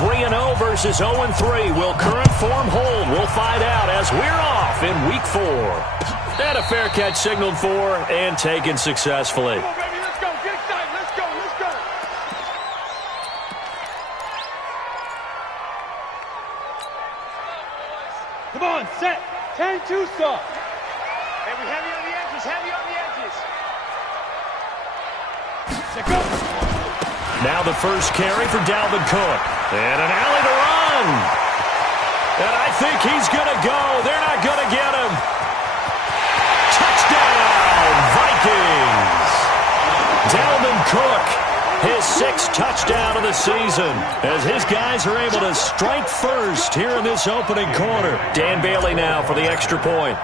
3-0 versus 0-3. Will current form hold? We'll find out as we're off in Week 4. And a fair catch signaled for and taken successfully. Come on, baby, let's go. Get excited. Let's go. Let's go. Come on, set. 10-2 stop. Hey, we heavy on the edges. Heavy on the edges. Set, go. Now the first carry for Dalvin Cook. And an alley to run. And I think he's going to go. They're not going to get him. Touchdown, Vikings. Dalvin Cook, his 6th touchdown of the season, as his guys are able to strike first here in this opening quarter. Dan Bailey now for the extra point.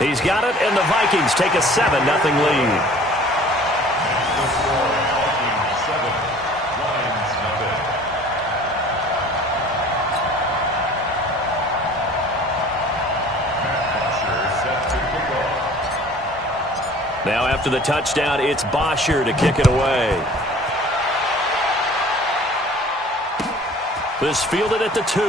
He's got it, and the Vikings take a 7-0 lead. Now after the touchdown, it's Bosher to kick it away. This fielded at the 2.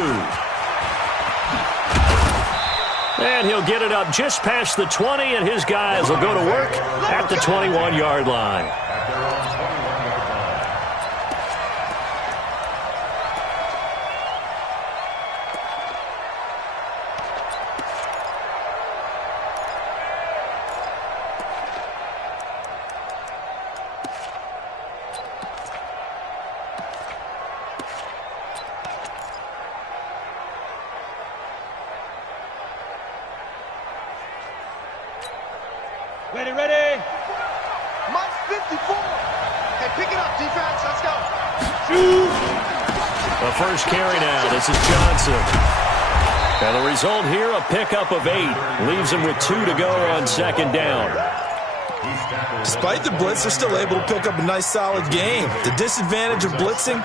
And he'll get it up just past the 20, and his guys will go to work at the 21-yard line. Ready, ready. Mike's 54. Hey, pick it up, defense. Let's go. Shoot. The first carry now. This is Johnson. And the result here, a pickup of 8. Leaves him with 2 to go on second down. Despite the blitz, they're still able to pick up a nice, solid game. The disadvantage of blitzing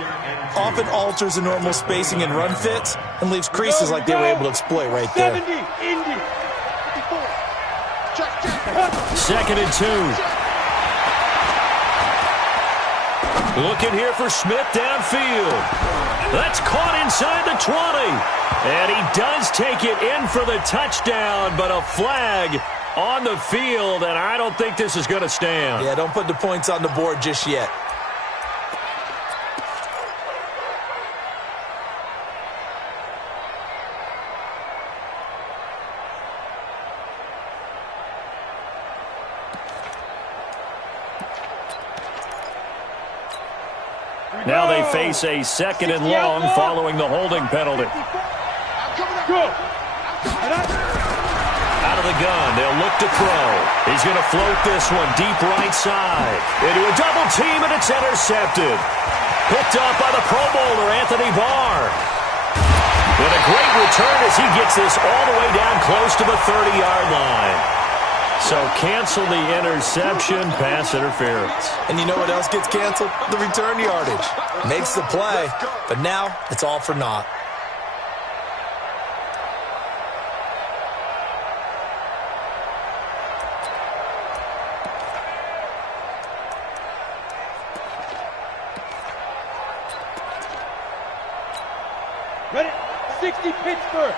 often alters the normal spacing and run fits and leaves creases like they were able to exploit right there. 70, Indy. 54. Check, check. 2nd and 2. Looking here for Smith downfield. That's caught inside the 20. And he does take it in for the touchdown, but a flag on the field, and I don't think this is going to stand. Yeah, don't put the points on the board just yet. Now they face a 2nd and long following the holding penalty. Go. Out of the gun, they'll look to throw. He's going to float this one deep right side. Into a double team, and it's intercepted. Picked up by the Pro Bowler, Anthony Barr. With a great return as he gets this all the way down close to the 30-yard line. So cancel the interception, pass interference. And you know what else gets canceled? The return yardage. Makes the play, but now it's all for naught. Ready? 60 Pittsburgh.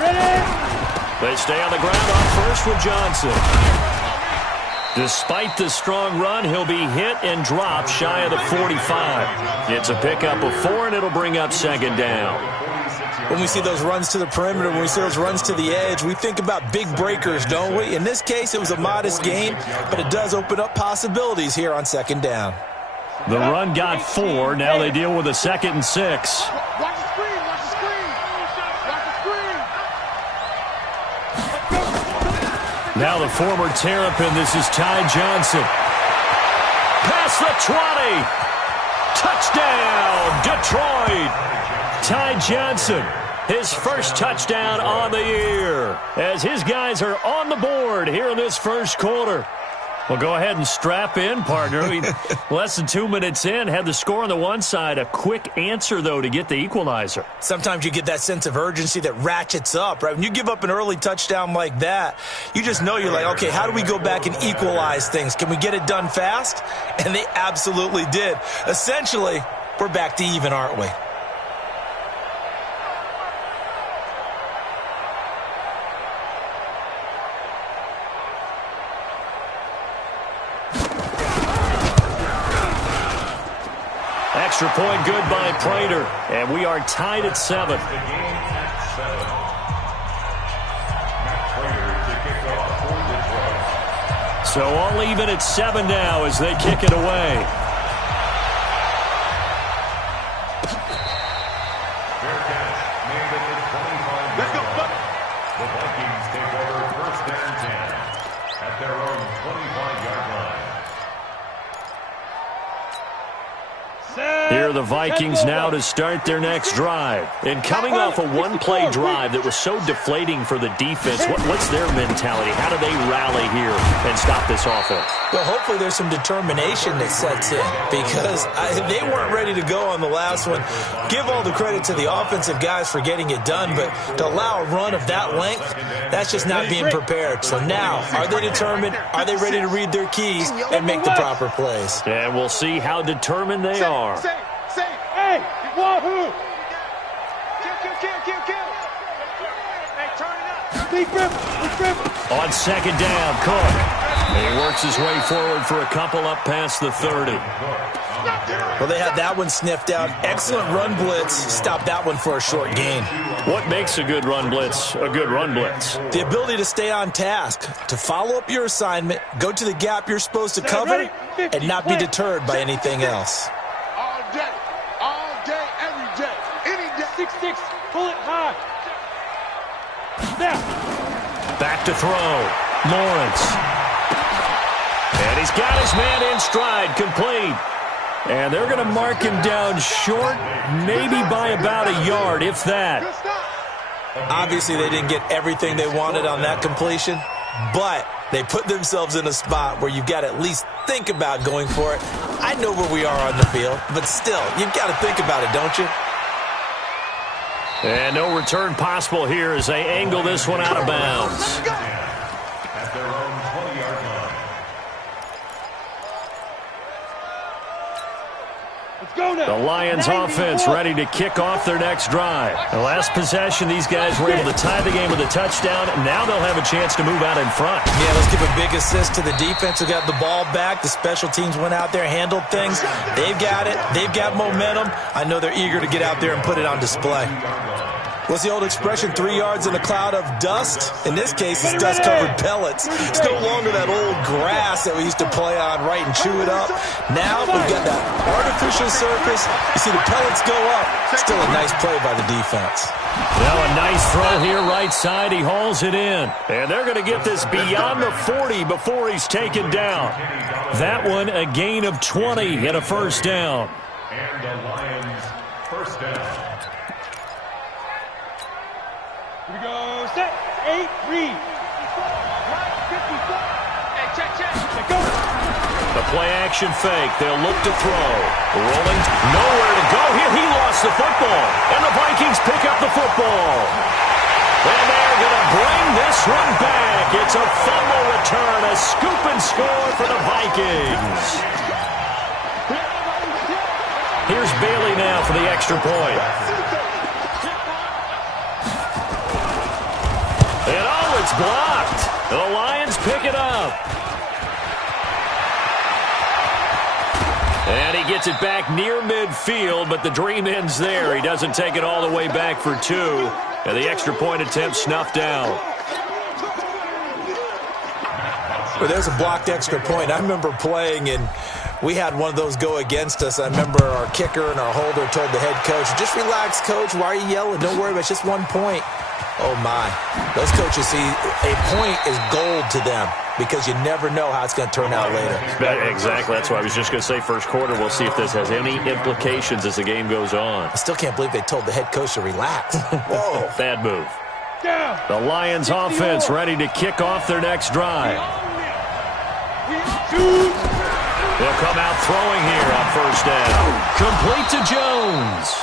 Ready? They stay on the ground on first with Johnson. Despite the strong run, he'll be hit and dropped shy of the 45. It's a pickup of 4, and it'll bring up 2nd down. When we see those runs to the perimeter, when we see those runs to the edge, we think about big breakers, don't we? In this case, it was a modest gain, but it does open up possibilities here on 2nd down. The run got 4. Now they deal with a 2nd and 6. Watch the screen. Watch the screen. Watch the screen. Now the former Terrapin, this is Ty Johnson. Past the 20. Touchdown, Detroit. Ty Johnson, his first touchdown on the year, as his guys are on the board here in this first quarter. Well, go ahead and strap in, partner. Less than 2 minutes in, had the score on the one side. A quick answer, though, to get the equalizer. Sometimes you get that sense of urgency that ratchets up, right? When you give up an early touchdown like that, you just know you're like, okay, how do we go back and equalize things? Can we get it done fast? And they absolutely did. Essentially, we're back to even, aren't we? Extra point good by Prater, and we are tied at 7. So all even at 7 now as they kick it away. Let's go, Buck. The Vikings take over 1st and 10 at their own 25-yard line. Here are the Vikings now to start their next drive. And coming off a one-play drive that was so deflating for the defense, what's their mentality? How do they rally here and stop this offense? Well, hopefully there's some determination that sets in because they weren't ready to go on the last one. Give all the credit to the offensive guys for getting it done, but to allow a run of that length, that's just not being prepared. So now, are they determined? Are they ready to read their keys and make the proper plays? And we'll see how determined they are. Hey, wahoo! Kill. Hey, turn it up. Big rip. On 2nd down, Cook. And he works his way forward for a couple up past the 30. Well, they had that one sniffed out. Excellent run blitz. Stopped that one for a short gain. What makes a good run blitz a good run blitz? The ability to stay on task, to follow up your assignment, go to the gap you're supposed to cover, and not be deterred by anything else. All day, every day, any day. 6'6", pull it high. Now. Back to throw. Lawrence. And he's got his man in stride, complete. And they're going to mark him down short, maybe by about a yard, if that. Obviously, they didn't get everything they wanted on that completion, but they put themselves in a spot where you've got to at least think about going for it. I know where we are on the field, but still, you've got to think about it, don't you? And no return possible here as they angle this one out of bounds. At their own 20-yard line. Let's go now. The Lions offense ready to kick off their next drive. The last possession, these guys were able to tie the game with a touchdown. Now they'll have a chance to move out in front. Yeah, let's give a big assist to the defense who got the ball back. The special teams went out there, handled things. They've got it. They've got momentum. I know they're eager to get out there and put it on display. What's the old expression, 3 yards in a cloud of dust? In this case, it's dust-covered pellets. It's no longer that old grass that we used to play on, right, and chew it up. Now we've got that artificial surface. You see the pellets go up. Still a nice play by the defense. Well, a nice throw here right side. He hauls it in. And they're going to get this beyond the 40 before he's taken down. That one, a gain of 20 and a first down. And the Lions first down. Here we go. Set. 8, read. 54. Hey, check. Let's go. The play action fake. They'll look to throw. Rolling. Nowhere to go here. He lost the football. And the Vikings pick up the football. And they're going to bring this one back. It's a fumble return. A scoop and score for the Vikings. Here's Bailey now for the extra point. And oh, it's blocked. The Lions pick it up. And he gets it back near midfield, but the dream ends there. He doesn't take it all the way back for 2. And the extra point attempt snuffed down. Well, there's a blocked extra point. I remember playing, and we had one of those go against us. I remember our kicker and our holder told the head coach, just relax, coach. Why are you yelling? Don't worry about it. It's just 1 point. Oh, my. Those coaches see a point is gold to them because you never know how it's going to turn out later. Exactly. That's why I was just going to say first quarter. We'll see if this has any implications as the game goes on. I still can't believe they told the head coach to relax. Whoa. Bad move. Down. The Lions offense ready to kick off their next drive. He'll come out throwing here on first down. Complete to Jones.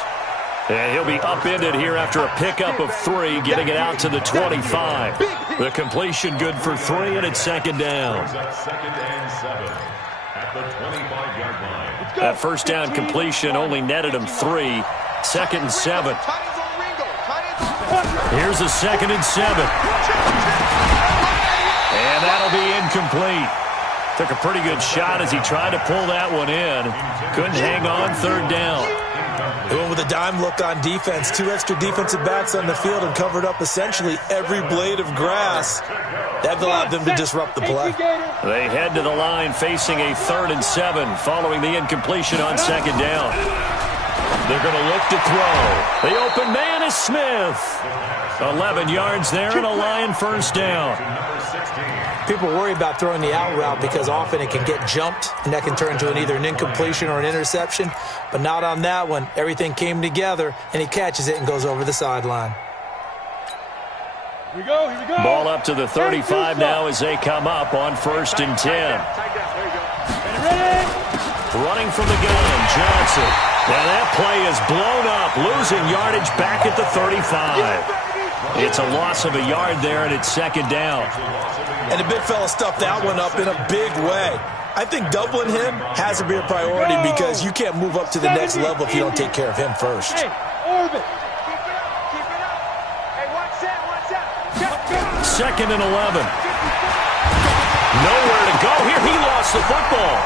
And he'll be upended here after a pickup of 3, getting it out to the 25. The completion good for 3, and it's second down. Second and 7 at the 25-yard line. That first down completion only netted him 3. Second and 7. Here's a second and 7. And that'll be incomplete. Took a pretty good shot as he tried to pull that one in. Couldn't hang on third down. They went with a dime look on defense. 2 extra defensive backs on the field and covered up essentially every blade of grass. That allowed them to disrupt the play. They head to the line facing a 3rd and 7 following the incompletion on second down. They're going to look to throw. The open man is Smith. 11 yards there and a Lion first down. People worry about throwing the out route because often it can get jumped, and that can turn into either an incompletion or an interception. But not on that one. Everything came together, and he catches it and goes over the sideline. Here we go. Ball up to the 35 now as they come up on first and 10. Running from the gun, Johnson. Now that play is blown up, losing yardage back at the 35. It's a loss of a yard there, and it's second down. And the big fella stuffed that one up in a big way. I think doubling him has to be a priority because you can't move up to the next level if you don't take care of him first. Hey, Orbit. Keep it up. Hey, watch that. Second and 11. Nowhere to go here. He lost the football.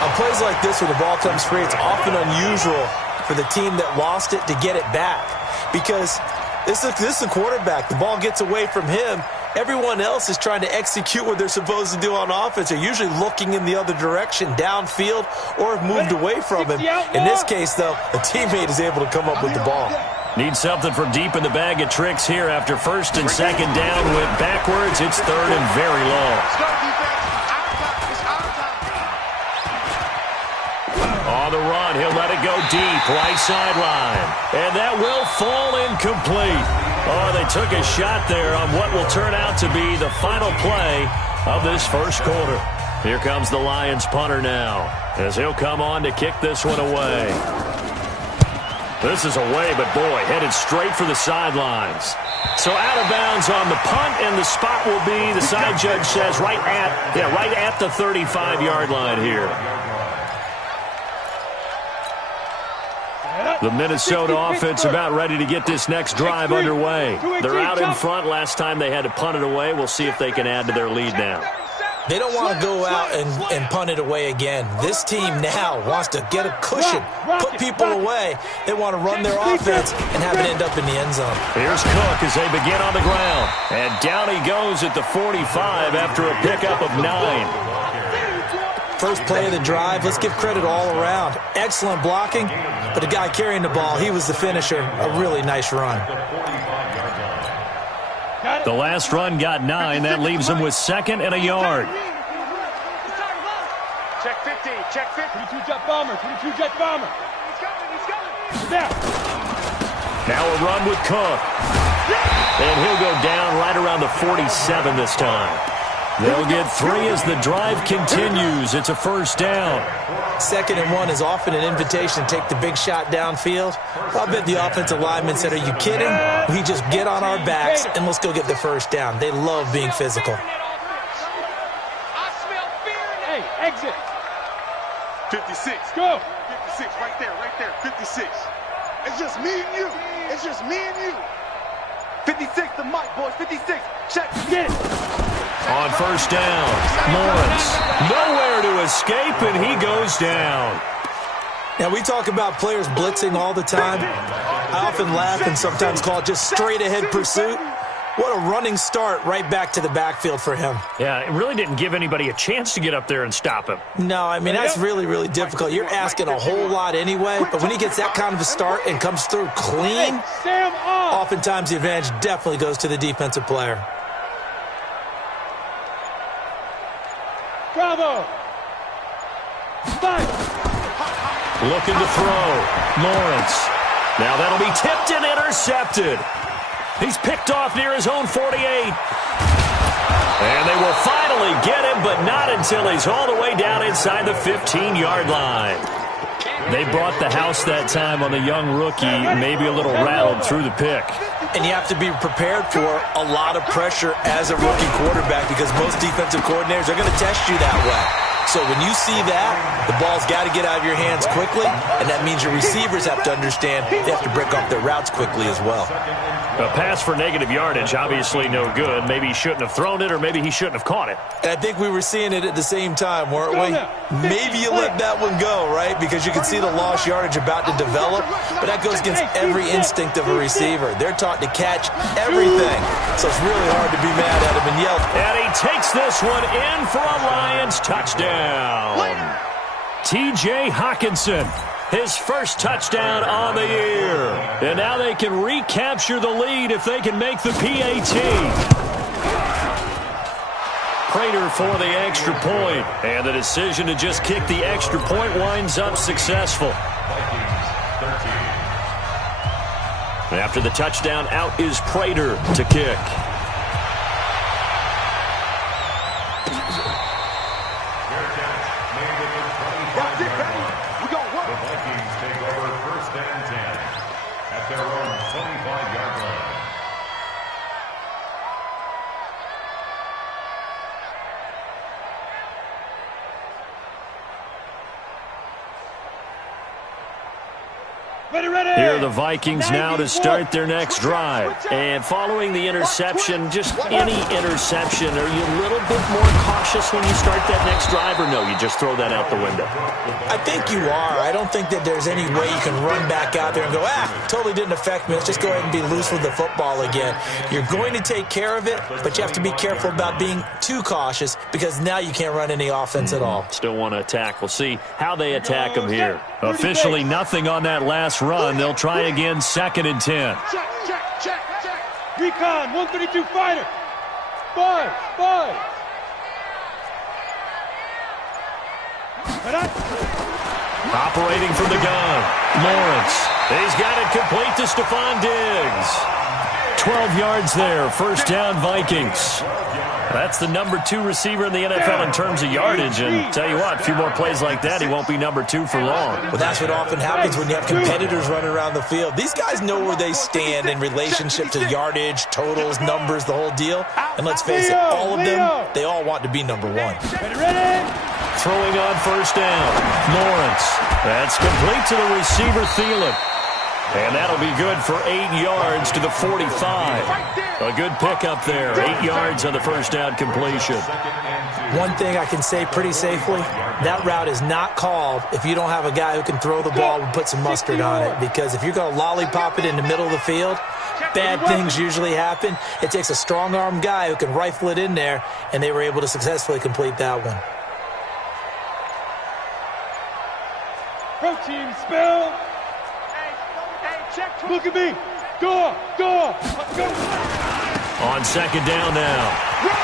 On plays like this, when the ball comes free, it's often unusual for the team that lost it to get it back because this is a quarterback. The ball gets away from him. Everyone else is trying to execute what they're supposed to do on offense. They're usually looking in the other direction, downfield, or have moved away from him. In this case, though, a teammate is able to come up with the ball. Need something from deep in the bag of tricks here after first and second down went backwards. It's third and very long. On the run, he'll let it go deep, right sideline. And that will fall incomplete. Oh, they took a shot there on what will turn out to be the final play of this first quarter. Here comes the Lions punter now, as he'll come on to kick this one away. This is away, but boy, headed straight for the sidelines. So out of bounds on the punt, and the spot will be, the side judge says, right at the 35-yard line here. The Minnesota offense about ready to get this next drive underway. They're out in front. Last time they had to punt it away. We'll see if they can add to their lead now. They don't want to go out and punt it away again. This team now wants to get a cushion, put people away. They want to run their offense and have it end up in the end zone. Here's Cook as they begin on the ground. And down he goes at the 45 after a pickup of 9. First play of the drive, let's give credit all around. Excellent blocking, but the guy carrying the ball, he was the finisher. A really nice run. The last run got 9. That leaves him with second and a yard. Check 50. Check 50. 22 jet bomber. 22 jet bomber. He's coming. Down. Now a run with Cook. And he'll go down right around the 47 this time. They'll get 3 as the drive continues. It's a first down. Second and 1 is often an invitation to take the big shot downfield. I bet the offensive lineman said, are you kidding? We just get on our backs and let's go get the first down. They love being physical. I smell fear. Hey, exit. 56. Go. 56, right there. 56. It's just me and you. It's just me and you. 56 to Mike, boys. 56. Check. Get it. On first down, Lawrence nowhere to escape, and he goes down. Now, we talk about players blitzing all the time. I often laugh and sometimes call it just straight-ahead pursuit. What a running start right back to the backfield for him. Yeah, it really didn't give anybody a chance to get up there and stop him. No, I mean, that's really, really difficult. You're asking a whole lot anyway, but when he gets that kind of a start and comes through clean, oftentimes the advantage definitely goes to the defensive player. Bravo! Five. Looking to throw. Lawrence. Now that'll be tipped and intercepted. He's picked off near his own 48. And they will finally get him, but not until he's all the way down inside the 15-yard line. They brought the house that time on the young rookie, maybe a little rattled through the pick. And you have to be prepared for a lot of pressure as a rookie quarterback because most defensive coordinators are going to test you that way. So when you see that, the ball's got to get out of your hands quickly, and that means your receivers have to understand they have to break off their routes quickly as well. A pass for negative yardage, obviously no good. Maybe he shouldn't have thrown it, or maybe he shouldn't have caught it. And I think we were seeing it at the same time, weren't we? Maybe you let that one go, right? Because you can see the lost yardage about to develop, but that goes against every instinct of a receiver. They're taught to catch everything, so it's really hard to be mad at him and yell. And he takes this one in for a Lions touchdown. T.J. Hawkinson, his first touchdown on the year. And now they can recapture the lead if they can make the PAT. Prater for the extra point. And the decision to just kick the extra point winds up successful. After the touchdown, out is Prater to kick. Their own 25-yard line. Here are the Vikings now to start their next drive. And following the interception, just any interception, are you a little bit more cautious when you start that next drive, or no, you just throw that out the window? I think you are. I don't think that there's any way you can run back out there and go, totally didn't affect me. Let's just go ahead and be loose with the football again. You're going to take care of it, but you have to be careful about being too cautious because now you can't run any offense at all. Still want to attack. We'll see how they attack them here. Officially nothing on that last run. They'll try again, 2nd and 10. Check. Recon, 132 fighter. 5. Operating from the gun, Lawrence. He's got it complete to Stephon Diggs. 12 yards there, first down Vikings. That's the number 2 receiver in the NFL in terms of yardage, and tell you what, a few more plays like that, he won't be number 2 for long. Well, that's what often happens when you have competitors running around the field. These guys know where they stand in relationship to yardage, totals, numbers, the whole deal. And let's face it, all of them, they all want to be number 1. Throwing on first down, Lawrence. That's complete to the receiver, Thielen. And that'll be good for 8 yards to the 45. A good pickup there, 8 yards on the first down completion. One thing I can say pretty safely, that route is not called if you don't have a guy who can throw the ball and put some mustard on it. Because if you're going to lollipop it in the middle of the field, bad things usually happen. It takes a strong-arm guy who can rifle it in there, and they were able to successfully complete that one. Protein spill. Look at me. Go. Let's go. On second down now,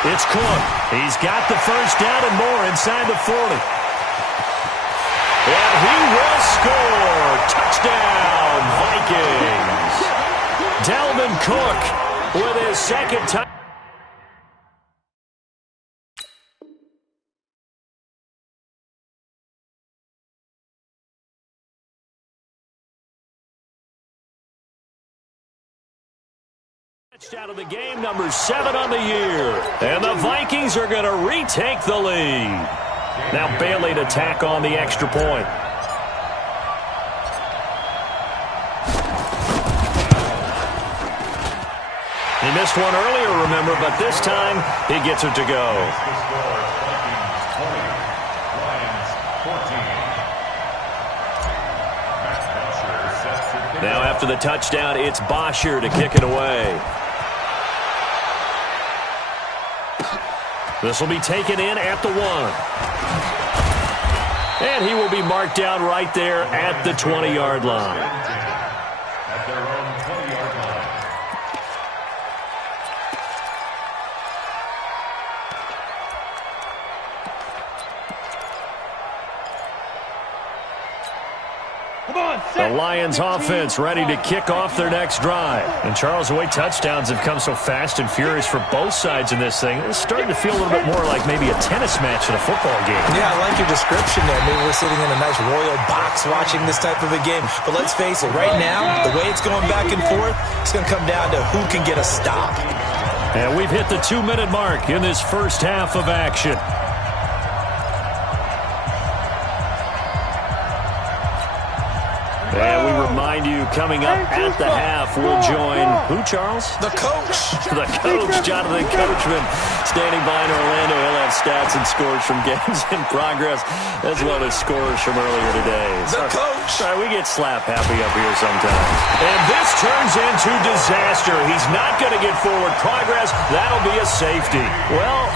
it's Cook. He's got the first down and more inside the 40. And he will score. Touchdown, Vikings. Dalvin Cook with his second touchdown. Touchdown of the game, number 7 on the year. And the Vikings are going to retake the lead. Now Bailey to tack on the extra point. He missed one earlier, remember, but this time he gets it to go. Now after the touchdown, it's Bosher to kick it away. This will be taken in at the 1. And he will be marked down right there at the 20-yard line. At their own 20-yard line. Come on, A Lions offense ready to kick off their next drive. And Charles, the way touchdowns have come so fast and furious for both sides in this thing, it's starting to feel a little bit more like maybe a tennis match in a football game. Yeah, I like your description there. Maybe we're sitting in a nice royal box watching this type of a game. But let's face it, right now, the way it's going back and forth, it's going to come down to who can get a stop. And we've hit the 2-minute mark in this first half of action. And we remind you, coming up at the half, we'll join who, Charles? The coach. The coach, Jonathan Coachman, standing by in Orlando. He'll have stats and scores from games in progress, as well as scores from earlier today. The coach. Sorry, we get slap happy up here sometimes. And this turns into disaster. He's not going to get forward progress. That'll be a safety. Well,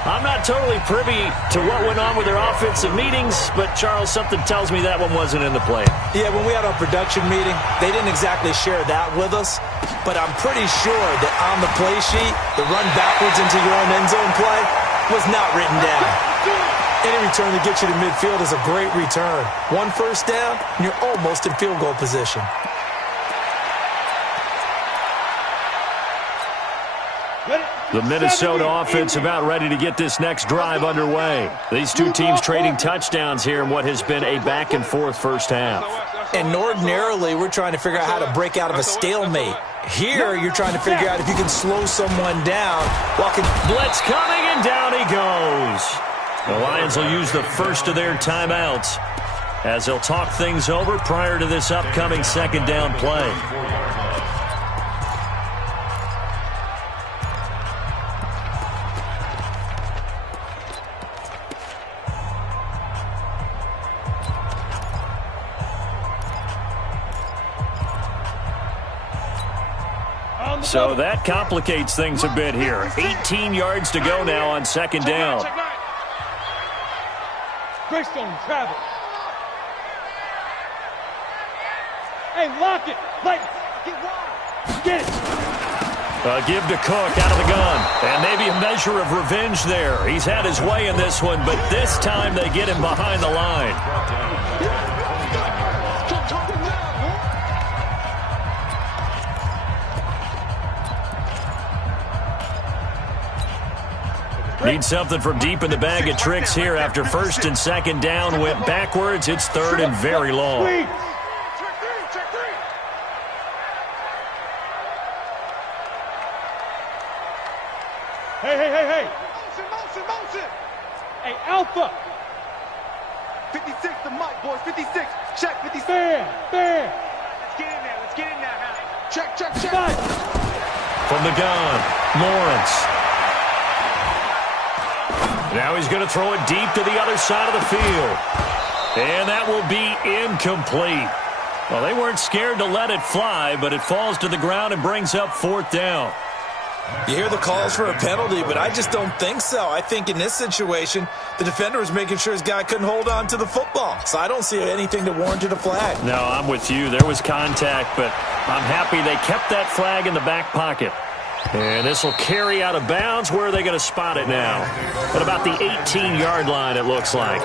I'm not totally privy to what went on with their offensive meetings, but, Charles, something tells me that one wasn't in the play. Yeah, when we had our production meeting, they didn't exactly share that with us, but I'm pretty sure that on the play sheet, the run backwards into your own end zone play was not written down. Any return to get you to midfield is a great return. One first down, and you're almost in field goal position. The Minnesota offense about ready to get this next drive underway. These two teams trading touchdowns here in what has been a back-and-forth first half. And ordinarily, we're trying to figure out how to break out of a stalemate. Here, you're trying to figure out if you can slow someone down. Blitz coming, and down he goes. The Lions will use the first of their timeouts as they'll talk things over prior to this upcoming second down play. So that complicates things a bit here. 18 yards to go now on second down. Greystone travel. Hey, lock it. Get wide. Get it. Give to Cook out of the gun. And maybe a measure of revenge there. He's had his way in this one, but this time they get him behind the line. Need something from deep in the bag of tricks here after first and second down went backwards. It's third and very long. Hey, Motion. Hey, Alpha. 56 the mic, boys. 56. Check 56. Bam. Let's get in there. Check. From the gun, Lawrence. Now he's going to throw it deep to the other side of the field. And that will be incomplete. Well, they weren't scared to let it fly, but it falls to the ground and brings up fourth down. You hear the calls for a penalty, but I just don't think so. I think in this situation, the defender was making sure his guy couldn't hold on to the football. So I don't see anything that warranted a flag. No, I'm with you. There was contact, but I'm happy they kept that flag in the back pocket. And this will carry out of bounds. Where are they going to spot it now? At about the 18-yard line, it looks like.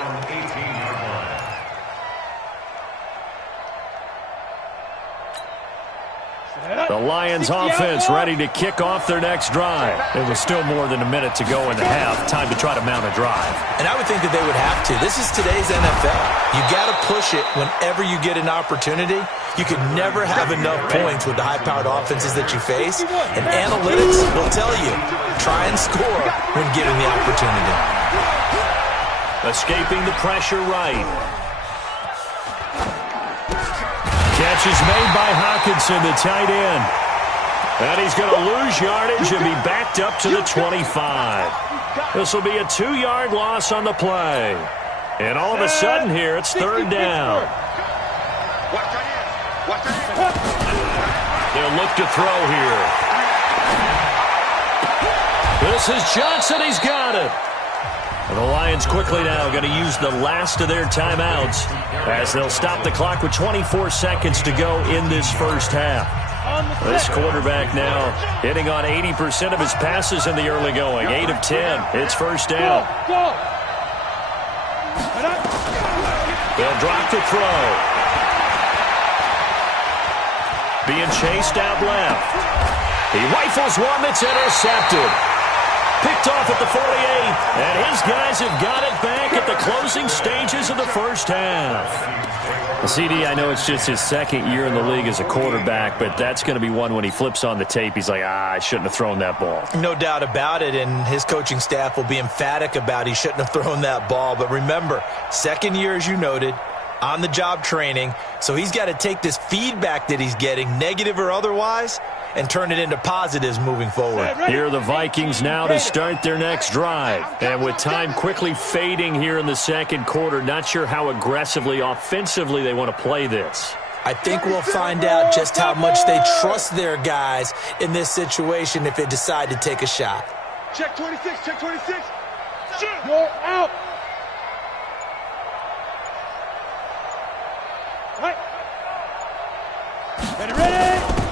The Lions offense ready to kick off their next drive. It was still more than a minute to go in the half. Time to try to mount a drive. And I would think that they would have to. This is today's NFL. You got to push it whenever you get an opportunity. You can never have enough points with the high-powered offenses that you face. And analytics will tell you, try and score when given the opportunity. Escaping the pressure right. Catch is made by Hawkinson, the tight end. And he's going to lose yardage and be backed up to the 25. This will be a 2-yard loss on the play. And all of a sudden here, it's third down. They'll look to throw here. This is Johnson. He's got it. And the Lions quickly now going to use the last of their timeouts as they'll stop the clock with 24 seconds to go in this first half. This quarterback now hitting on 80% of his passes in the early going. 8 of 10. It's first down. Go. They'll drop to throw. being chased out left. He rifles one that's intercepted. Picked off at the 48, and his guys have got it back at the closing stages of the first half. Well, CD, I know it's just his second year in the league as a quarterback, but that's going to be one when he flips on the tape, he's like, I shouldn't have thrown that ball. No doubt about it, and his coaching staff will be emphatic about he shouldn't have thrown that ball. But remember, second year, as you noted, on-the-job training, so he's got to take this feedback that he's getting, negative or otherwise, and turn it into positives moving forward. Here are the Vikings now to start their next drive. And with time quickly fading here in the second quarter, not sure how aggressively, offensively they want to play this. I think we'll find out just how much they trust their guys in this situation if they decide to take a shot. Check 26, check 26. You're out. Right. Ready.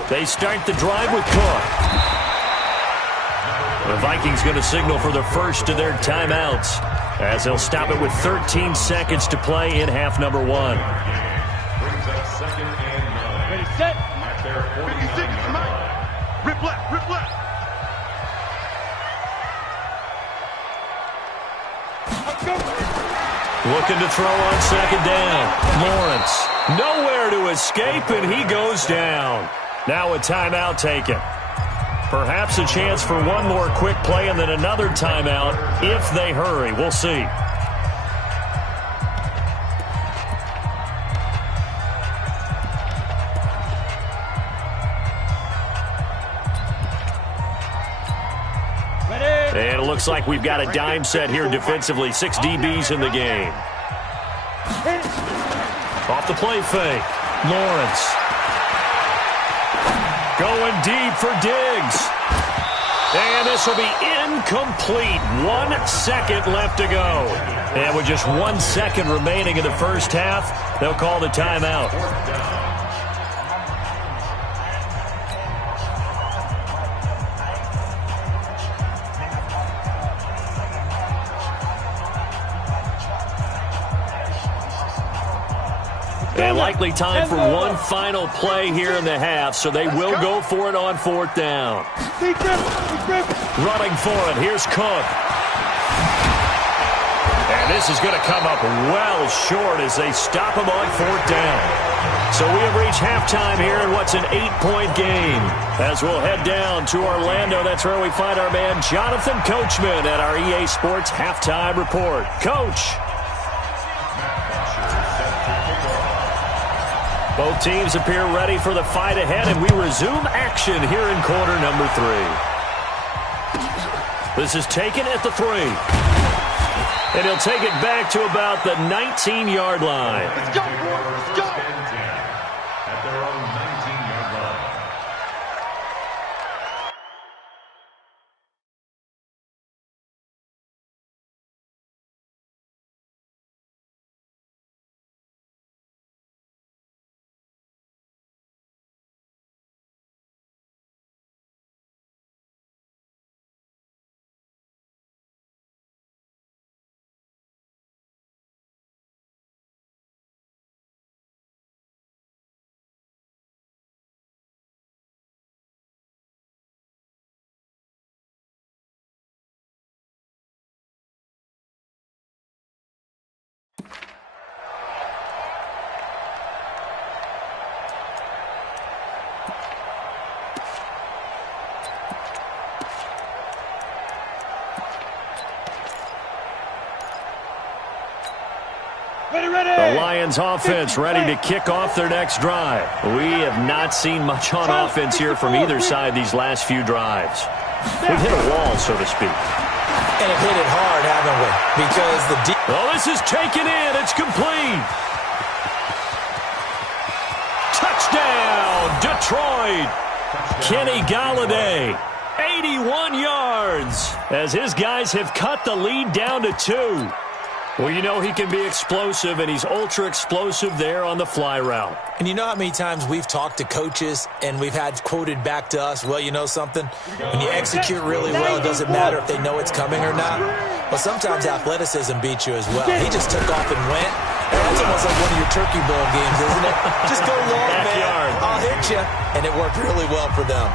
They start the drive with Cook. The Vikings going to signal for the first of their timeouts as they'll stop it with 13 seconds to play in half number one. Brings up second and 9. Ready, set. At their 56, Mike. Rip left, rip left. Looking to throw on second down. Lawrence nowhere to escape, and he goes down. Now a timeout taken. Perhaps a chance for one more quick play and then another timeout if they hurry. We'll see. Ready. And it looks like we've got a dime set here defensively. 6 DBs in the game. Off the play fake. Lawrence. Going deep for Diggs. And this will be incomplete. 1 second left to go. And with just 1 second remaining in the first half, they'll call the timeout. And likely time for one final play here in the half, so they will go for it on fourth down. Running for it, here's Cook. And this is going to come up well short as they stop him on fourth down. So we have reached halftime here in what's an 8-point game. As we'll head down to Orlando, that's where we find our man Jonathan Coachman at our EA Sports Halftime Report. Coach. Both teams appear ready for the fight ahead, and we resume action here in quarter number 3. This is taken at the 3. And he'll take it back to about the 19-yard line. Let's go, boys. Let's go. At their own 19-yard line. The Lions offense ready to kick off their next drive. We have not seen much on offense here from either side these last few drives. We've hit a wall, so to speak. And have hit it hard, haven't we? Because the Oh, this is taken in. It's complete. Touchdown, Detroit. Kenny Golladay, 81 yards, as his guys have cut the lead down to 2. Well, you know he can be explosive, and he's ultra-explosive there on the fly route. And you know how many times we've talked to coaches and we've had quoted back to us, well, you know something? When you execute really well, it doesn't matter if they know it's coming or not. Well, sometimes athleticism beats you as well. He just took off and went, That's almost like one of your Turkey Bowl games, isn't it? Just go long, man. Backyard. I'll hit you. And it worked really well for them.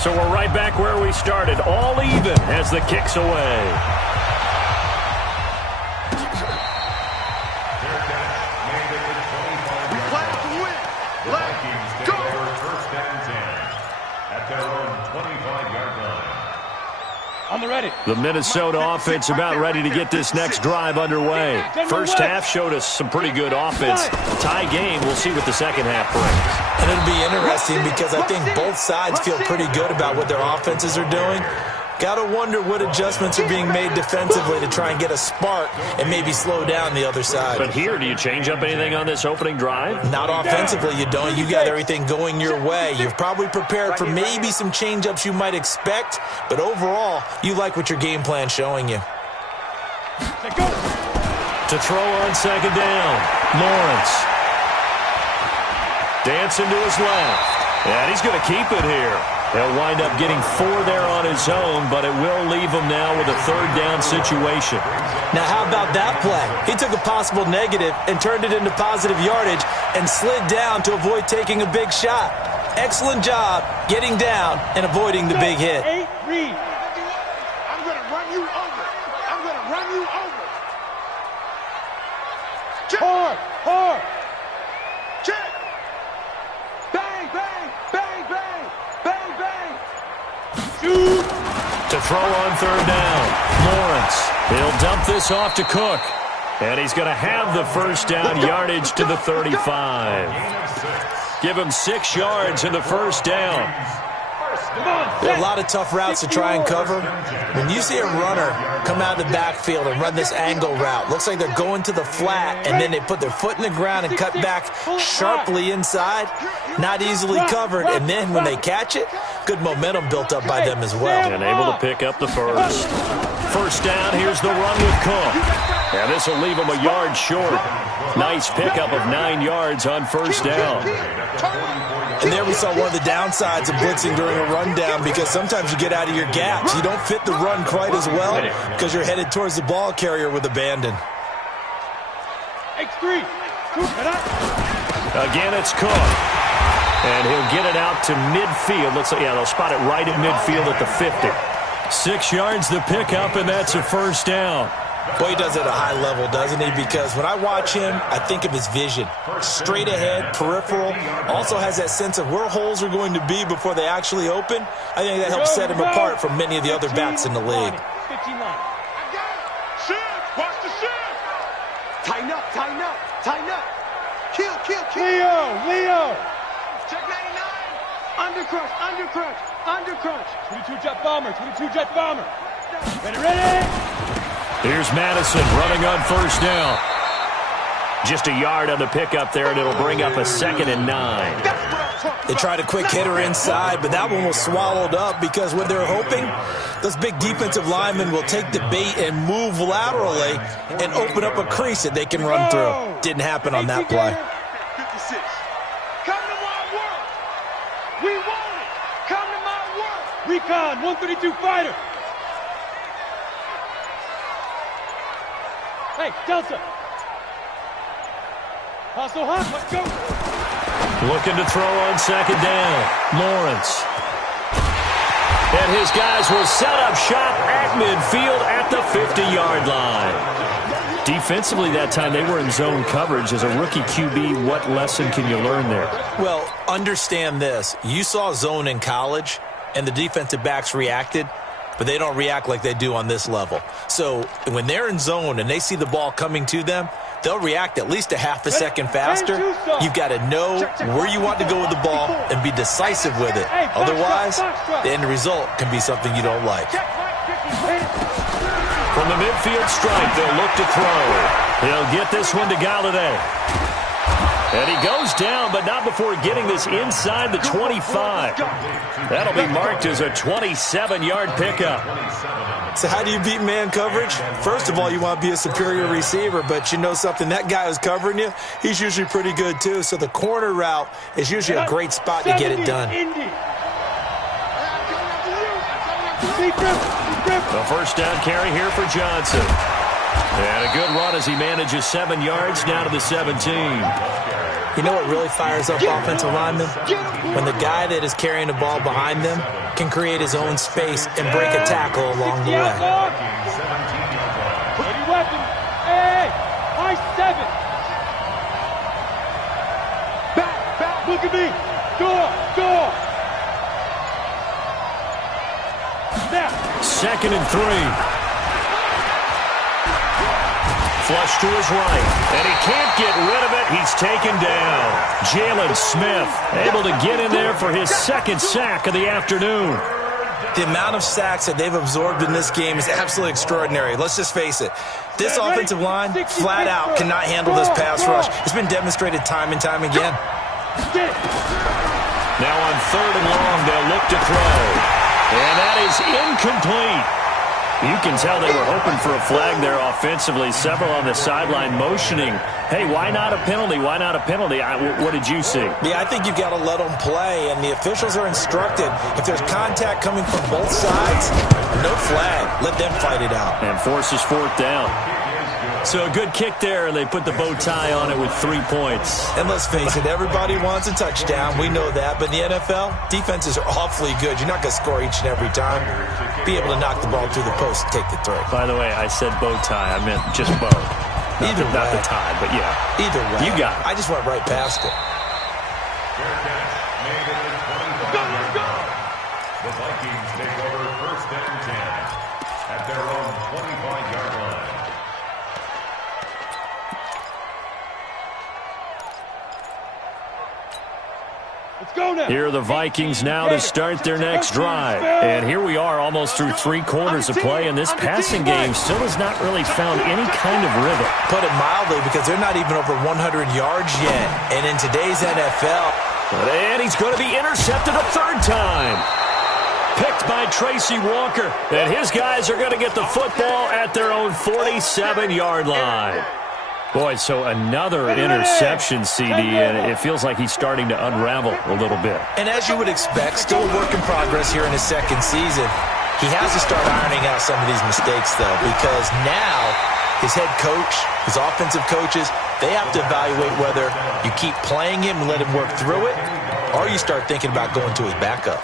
So we're right back where we started, all even as the kick's away. The Minnesota offense about ready to get this next drive underway. First half showed us some pretty good offense. Tie game, we'll see what the second half brings. And it'll be interesting because I think both sides feel pretty good about what their offenses are doing. Got to wonder what adjustments are being made defensively to try and get a spark and maybe slow down the other side. But here, do you change up anything on this opening drive? Not offensively, you don't. You got everything going your way. You've probably prepared for maybe some change-ups you might expect, but overall, you like what your game plan's showing you. To throw on second down, Lawrence. Dancing to his left. And he's going to keep it here. He'll wind up getting 4 there on his own, but it will leave him now with a third down situation. Now, how about that play? He took a possible negative and turned it into positive yardage and slid down to avoid taking a big shot. Excellent job getting down and avoiding the big hit. I'm going to run you over. I'm going to run you over. Hard, hard. Check. Bang, bang, bang, bang, bang, bang. Shoot. To throw on third down, Lawrence. He'll dump this off to Cook. And he's going to have the first down yardage to the 35. Give him 6 yards in the first down. There are a lot of tough routes to try and cover. When you see a runner come out of the backfield and run this angle route, looks like they're going to the flat, and then they put their foot in the ground and cut back sharply inside. Not easily covered, and then when they catch it, good momentum built up by them as well. And able to pick up the first. First down, here's the run with Cook. And this will leave him a yard short. Nice pickup of 9 yards on first down. And there we saw one of the downsides of blitzing during a rundown, because sometimes you get out of your gaps. You don't fit the run quite as well because you're headed towards the ball carrier with abandon. X3. Again, it's Cook. And he'll get it out to midfield. Looks like, yeah, they'll spot it right at midfield at the 50. 6 yards the pickup, and that's a first down. Boy, he does it at a high level, doesn't he? Because when I watch him, I think of his vision. Straight ahead, peripheral. Also has that sense of where holes are going to be before they actually open. I think that helps set him apart from many of the other backs in the league. 15 line. I got it. Shift. Watch the shift. Tighten up, tighten up, tighten up. Kill, kill, kill. Leo. Check 99. Undercrush, undercrush, undercrush. 22 jet bomber. 22 jet bomber. Ready. Here's Madison running on first down. Just a yard on the pickup there, and it'll bring up a 2nd and 9. They tried a quick hitter inside, but that one was swallowed up because what they're hoping, those big defensive linemen will take the bait and move laterally and open up a crease that they can run through. Didn't happen on that play. 56. Come to my work. We want it. Come to my work. Recon. 132 fighter. Hey, Delta. Hustle, hot. Let's go. Looking to throw on second down. Lawrence. And his guys will set up shop at midfield at the 50-yard line. Defensively that time, they were in zone coverage. As a rookie QB, what lesson can you learn there? Well, understand this. You saw zone in college, and the defensive backs reacted, but they don't react like they do on this level. So when they're in zone and they see the ball coming to them, they'll react at least a half a second faster. You've got to know where you want to go with the ball and be decisive with it. Otherwise, the end result can be something you don't like. From the midfield stripe, they'll look to throw. He'll get this one to Galladay. And he goes down, but not before getting this inside the 25. That'll be marked as a 27-yard pickup. So how do you beat man coverage? First of all, you want to be a superior receiver, but you know something, that guy who's covering you, he's usually pretty good too. So the corner route is usually a great spot to get it done. Big The first down carry here for Johnson. And a good run as he manages 7 yards down to the 17. You know what really fires up offensive linemen? When the guy that is carrying the ball behind them can create his own space and break a tackle along the way. Ready weapon. Hey, high 7. Back, look at me. Door. Now. 2nd and 3. Flush to his right, and he can't get rid of it. He's taken down. Jalen Smith able to get in there for his 2nd sack of the afternoon. The amount of sacks that they've absorbed in this game is absolutely extraordinary. Let's just face it. This offensive line, flat out, cannot handle this pass rush. It's been demonstrated time and time again. Now on 3rd and long, they'll look to throw. And that is incomplete. You can tell they were hoping for a flag there offensively. Several on the sideline motioning, hey, why not a penalty? Why not a penalty? What did you see? Yeah, I think you've got to let them play, and the officials are instructed. If there's contact coming from both sides, no flag. Let them fight it out. And forces 4th down. So a good kick there, and they put the bow tie on it with 3 points. And let's face it, everybody wants a touchdown. We know that. But in the NFL, defenses are awfully good. You're not going to score each and every time. Be able to knock the ball through the post and take the throw. By the way, I said bow tie. I meant just bow. Not the tie, but yeah. Either way. You got it. I just went right past it. The Vikings take over 1st and 10 at their own 25-yard line. Here are the Vikings now to start their next drive. And here we are almost through 3 quarters of play, and this passing game still has not really found any kind of rhythm. Put it mildly, because they're not even over 100 yards yet. And in today's NFL. And he's going to be intercepted a 3rd time. Picked by Tracy Walker. And his guys are going to get the football at their own 47-yard line. Boy, so another interception, CD, and it feels like he's starting to unravel a little bit. And as you would expect, still a work in progress here in his 2nd season. He has to start ironing out some of these mistakes, though, because now his head coach, his offensive coaches, they have to evaluate whether you keep playing him and let him work through it, or you start thinking about going to his backup.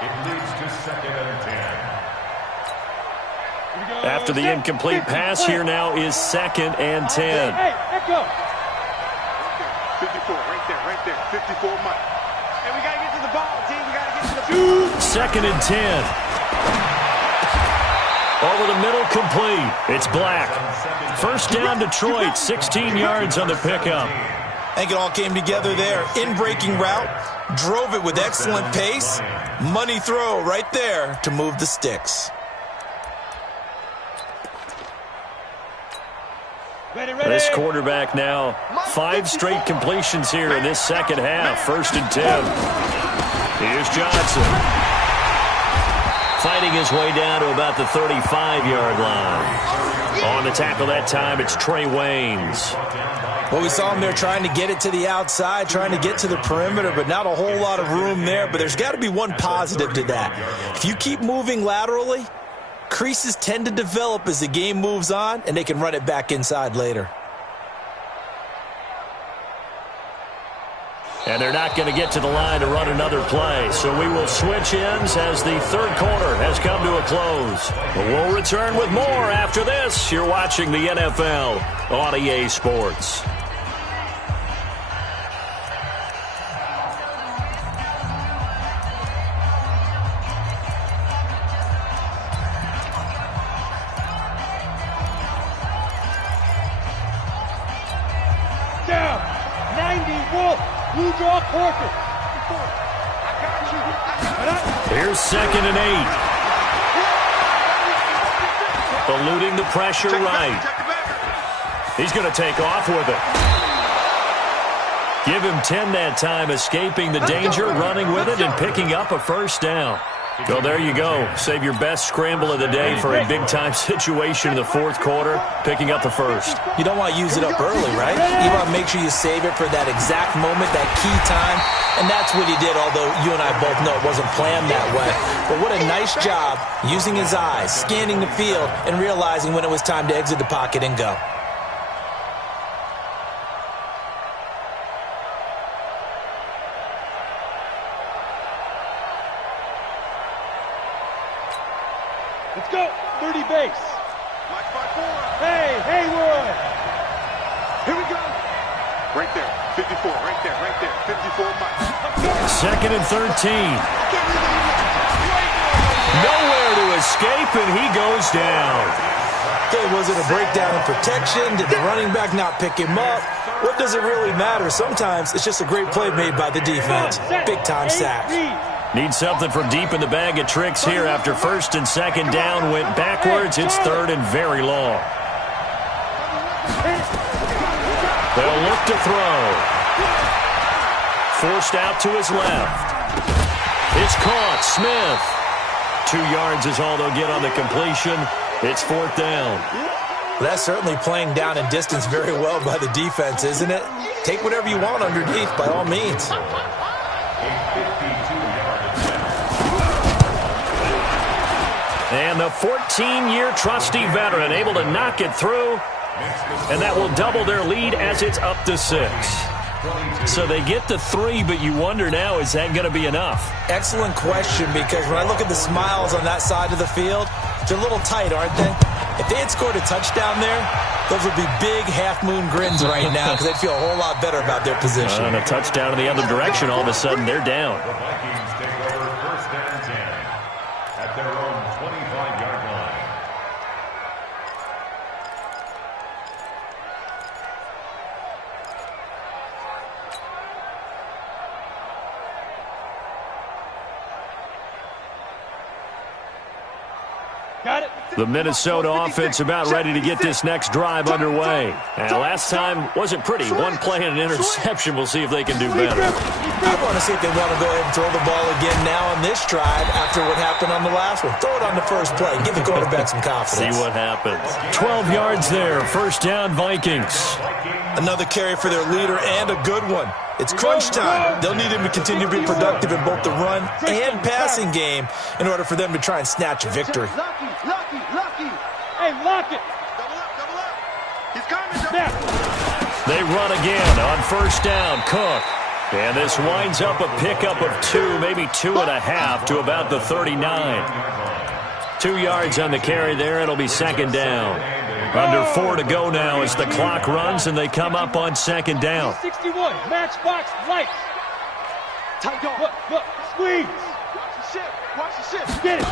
It leads to 2nd and 10. After the incomplete pass, here now is 2nd and 10. Hey, echo. 54, right there. 54, Mike. Hey, we got to get to the ball, team. We got to get to the ball. 2nd and 10. Over the middle, complete. It's Black. 1st down, Detroit. 16 yards on the pickup. I think it all came together there. In-breaking route, drove it with excellent pace. Money throw right there to move the sticks. This quarterback now, 5 straight completions here in this 2nd half. 1st and 10. Here's Johnson. Fighting his way down to about the 35-yard line. On the tackle that time, it's Trey Waynes. Well, we saw him there trying to get it to the outside, trying to get to the perimeter, but not a whole lot of room there. But there's got to be one positive to that. If you keep moving laterally, creases tend to develop as the game moves on, and they can run it back inside later. And they're not going to get to the line to run another play. So we will switch ends as the 3rd quarter has come to a close. But we'll return with more after this. You're watching the NFL on EA Sports. Down. 90 Wolf. Blue draw Corker. Here's 2nd and 8. Eluding the pressure right. He's going to take off with it. Give him 10 that time, escaping the danger, running with it, and picking up a 1st down. Well, there you go. Save your best scramble of the day for a big-time situation in the fourth quarter, picking up the first. You don't want to use it up early, right? You want to make sure you save it for that exact moment, that key time, and that's what he did, although you and I both know it wasn't planned that way. But what a nice job using his eyes, scanning the field, and realizing when it was time to exit the pocket and go. Let's go. 30 base. Mike 5-4. Hey, Haywood. Here we go. Right there. 54. Right there. Right there. 54 Mike. Second and 13. Nowhere to escape, and he goes down. Okay, was it a breakdown in protection? Did the running back not pick him up? What does it really matter? Sometimes it's just a great play made by the defense. Big-time sack. Need something from deep in the bag of tricks here after first and second down went backwards. It's third and very long. They'll look to throw. Forced out to his left. It's caught. Smith. 2 yards is all they'll get on the completion. It's fourth down. That's certainly playing down and distance very well by the defense, isn't it? Take whatever you want underneath, by all means. And the 14-year trusty veteran able to knock it through, and that will double their lead as it's up to 6. So they get to 3, but you wonder now, is that going to be enough? Excellent question, because when I look at the smiles on that side of the field, they're a little tight, aren't they? If they had scored a touchdown there, those would be big half-moon grins right now because they'd feel a whole lot better about their position. And a touchdown in the other direction, all of a sudden they're down. The Vikings take over first and 10 at their own 25-yard line. Got it. The Minnesota offense about ready to get this next drive underway. And last time wasn't pretty. One play and an interception. We'll see if they can do better. I want to see if they want to go ahead and throw the ball again now on this drive after what happened on the last one. Throw it on the first play. Give the quarterback some confidence. See what happens. 12 yards there. First down, Vikings. Another carry for their leader and a good one. It's crunch time. They'll need him to continue to be productive in both the run and passing game in order for them to try and snatch a victory. Lucky. Hey, lock it. Double up. He's coming. Snap. They run again on first down. Cook. And this winds up a pickup of 2, maybe 2.5 to about the 39. 2 yards on the carry there. It'll be second down. Under 4 to go now as the clock runs and they come up on second down. 61. Matchbox lights. Tight dog. Look. Squeeze. Watch the ship. Get it.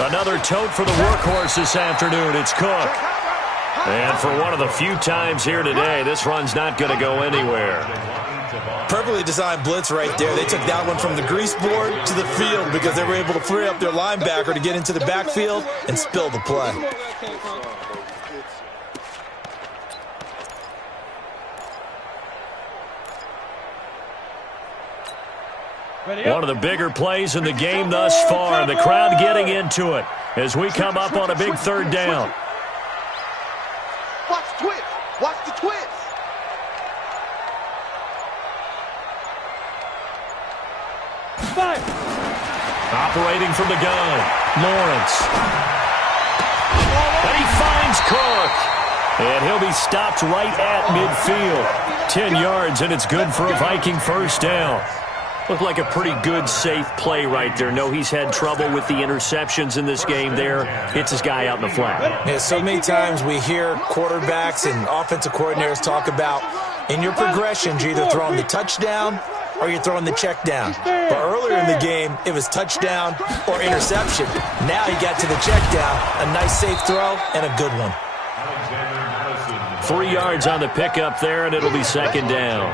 Another tote for the workhorse this afternoon. It's Cook. And for one of the few times here today, this run's not going to go anywhere. Perfectly designed blitz right there. They took that one from the grease board to the field because they were able to free up their linebacker to get into the backfield and spill the play. One of the bigger plays in the game thus far. The crowd getting into it as we come up on a big third down. Watch the twist. Watch the twist. Fire. Operating from the gun, Lawrence. And he finds Cook. And he'll be stopped right at midfield. 10 yards, and it's good for a Viking first down. Looked like a pretty good, safe play right there. No, he's had trouble with the interceptions in this game there. Hits his guy out in the flat. Yeah, so many times we hear quarterbacks and offensive coordinators talk about in your progressions, you're either throwing the touchdown or you're throwing the check down. But earlier in the game, it was touchdown or interception. Now he got to the check down, a nice safe throw, and a good one. 3 yards on the pickup there, and it'll be second down.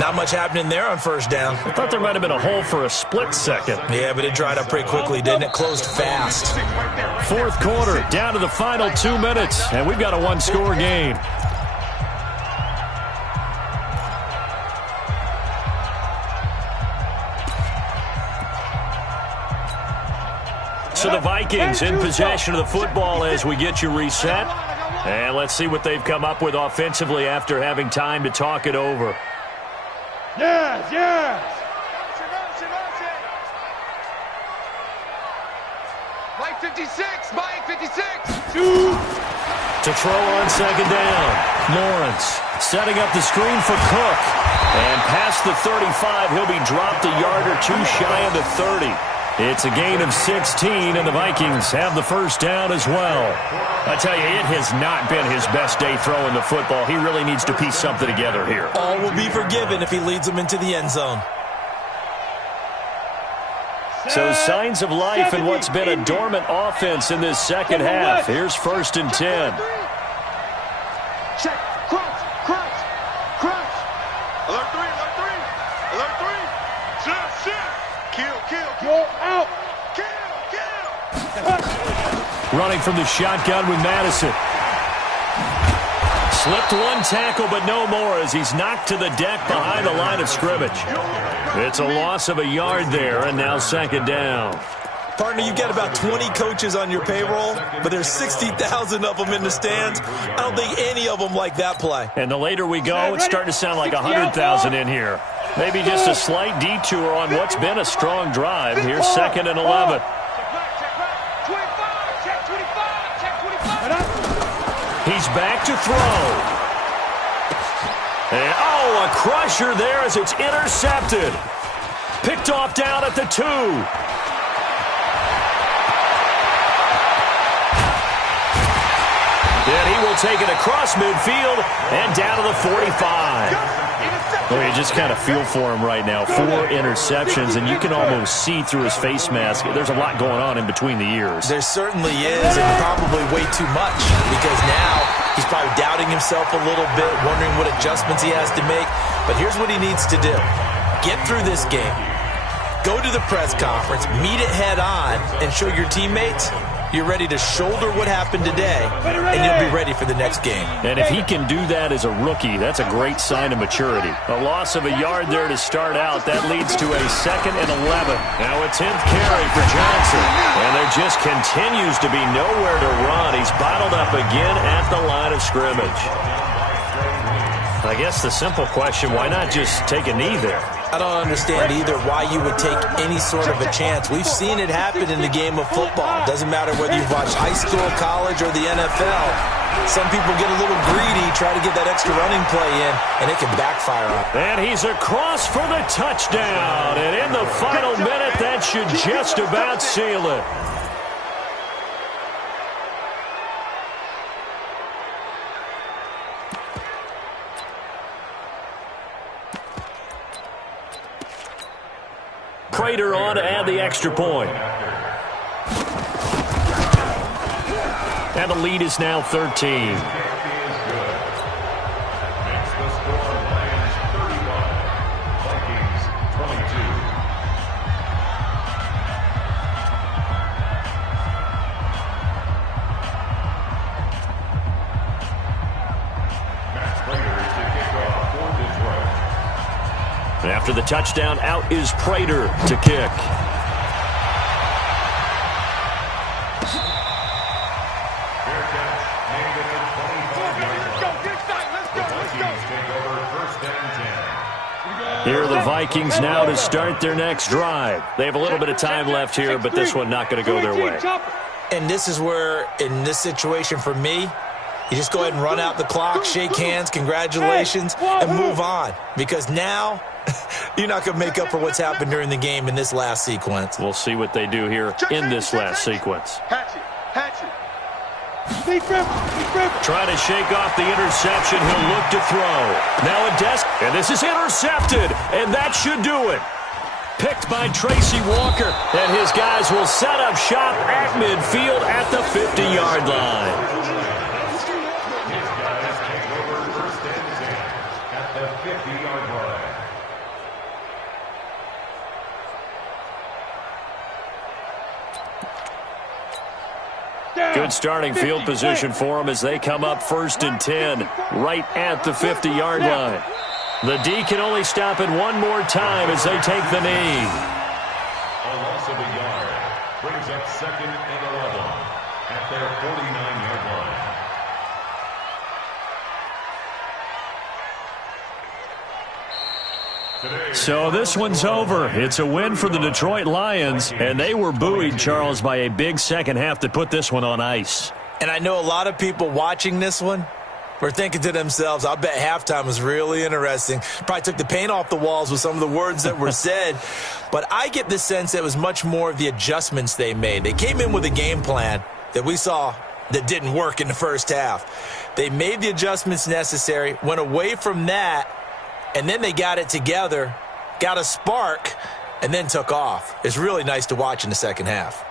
Not much happening there on first down. I thought there might have been a hole for a split second. Yeah, but it dried up pretty quickly, didn't it? Closed fast. Fourth quarter, down to the final 2 minutes, and we've got a one-score game. So the Vikings in possession of the football as we get you reset. And let's see what they've come up with offensively after having time to talk it over. Yes, yes. Mike 56, Mike 56. To throw on second down. Lawrence setting up the screen for Cook. And past the 35, he'll be dropped a yard or two shy of the 30. It's a gain of 16, and the Vikings have the first down as well. I tell you, it has not been his best day throwing the football. He really needs to piece something together here. All will be forgiven if he leads them into the end zone. So signs of life in what's been a dormant offense in this second half. Here's 1st and 10. Check, crunch, crunch, crunch. Alert 3, alert 3, alert 3. Shift, shift. Kill, kill, Go out. kill, kill. Running from the shotgun with Madison. Slipped one tackle, but no more as he's knocked to the deck behind the line of scrimmage. It's a loss of a yard there, and now second down. Partner, you've got about 20 coaches on your payroll, but there's 60,000 of them in the stands. I don't think any of them like that play. And the later we go, it's starting to sound like 100,000 in here. Maybe just a slight detour on what's been a strong drive. Here's 2nd and 11. He's back to throw. And, a crusher there as it's intercepted. Picked off down at the 2. Then he will take it across midfield and down to the 45. Well, you just kind of feel for him right now. 4 interceptions, and you can almost see through his face mask. There's a lot going on in between the ears. There certainly is, and probably way too much, because now he's probably doubting himself a little bit, wondering what adjustments he has to make. But here's what he needs to do. Get through this game. Go to the press conference, meet it head on, and show your teammates you're ready to shoulder what happened today, and you'll be ready for the next game. And if he can do that as a rookie, that's a great sign of maturity. A loss of a yard there to start out. That leads to a 2nd and 11. Now a 10th carry for Johnson. And there just continues to be nowhere to run. He's bottled up again at the line of scrimmage. I guess the simple question, why not just take a knee there? I don't understand either why you would take any sort of a chance. We've seen it happen in the game of football. It doesn't matter whether you've watched high school, college, or the NFL. Some people get a little greedy, try to get that extra running play in, and it can backfire on them. And he's across for the touchdown. And in the final minute, that should just about seal it. Prater on to add the extra point. And the lead is now 13. And after the touchdown, out is Prater to kick. Here are the Vikings now to start their next drive. They have a little bit of time left here, but this one not going to go their way. And this is where, in this situation for me, you just go ahead and run out the clock, shake hands, congratulations, and move on. Because now, you're not going to make up for what's happened during the game in this last sequence. We'll see what they do here in this last sequence. Hatch it, hatch it. Trying to shake off the interception. He'll look to throw. Now a desk, and this is intercepted, and that should do it. Picked by Tracy Walker, and his guys will set up shop at midfield at the 50-yard line. Good starting field position for them as they come up 1st and 10, right at the 50-yard line. The D can only stop it one more time as they take the knee. A loss of a yard. brings up 2nd and 11 at their 49-yard line. So this one's over. It's a win for the Detroit Lions, and they were buoyed, Charles, by a big second half that put this one on ice. And I know a lot of people watching this one were thinking to themselves, I bet halftime was really interesting. Probably took the paint off the walls with some of the words that were said. But I get the sense that it was much more of the adjustments they made. They came in with a game plan that we saw that didn't work in the first half. They made the adjustments necessary, went away from that, and then they got it together, got a spark, and then took off. It's really nice to watch in the second half.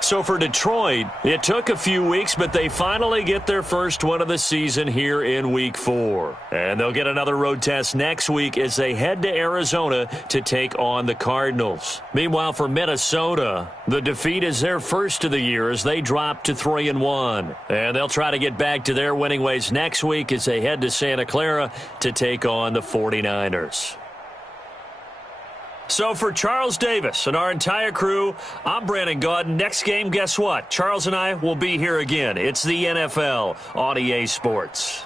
So for Detroit, it took a few weeks, but they finally get their first win of the season here in Week 4. And they'll get another road test next week as they head to Arizona to take on the Cardinals. Meanwhile, for Minnesota, the defeat is their first of the year as they drop to 3-1. And they'll try to get back to their winning ways next week as they head to Santa Clara to take on the 49ers. So for Charles Davis and our entire crew, I'm Brandon Gaudin. Next game, guess what? Charles and I will be here again. It's the NFL on EA Sports.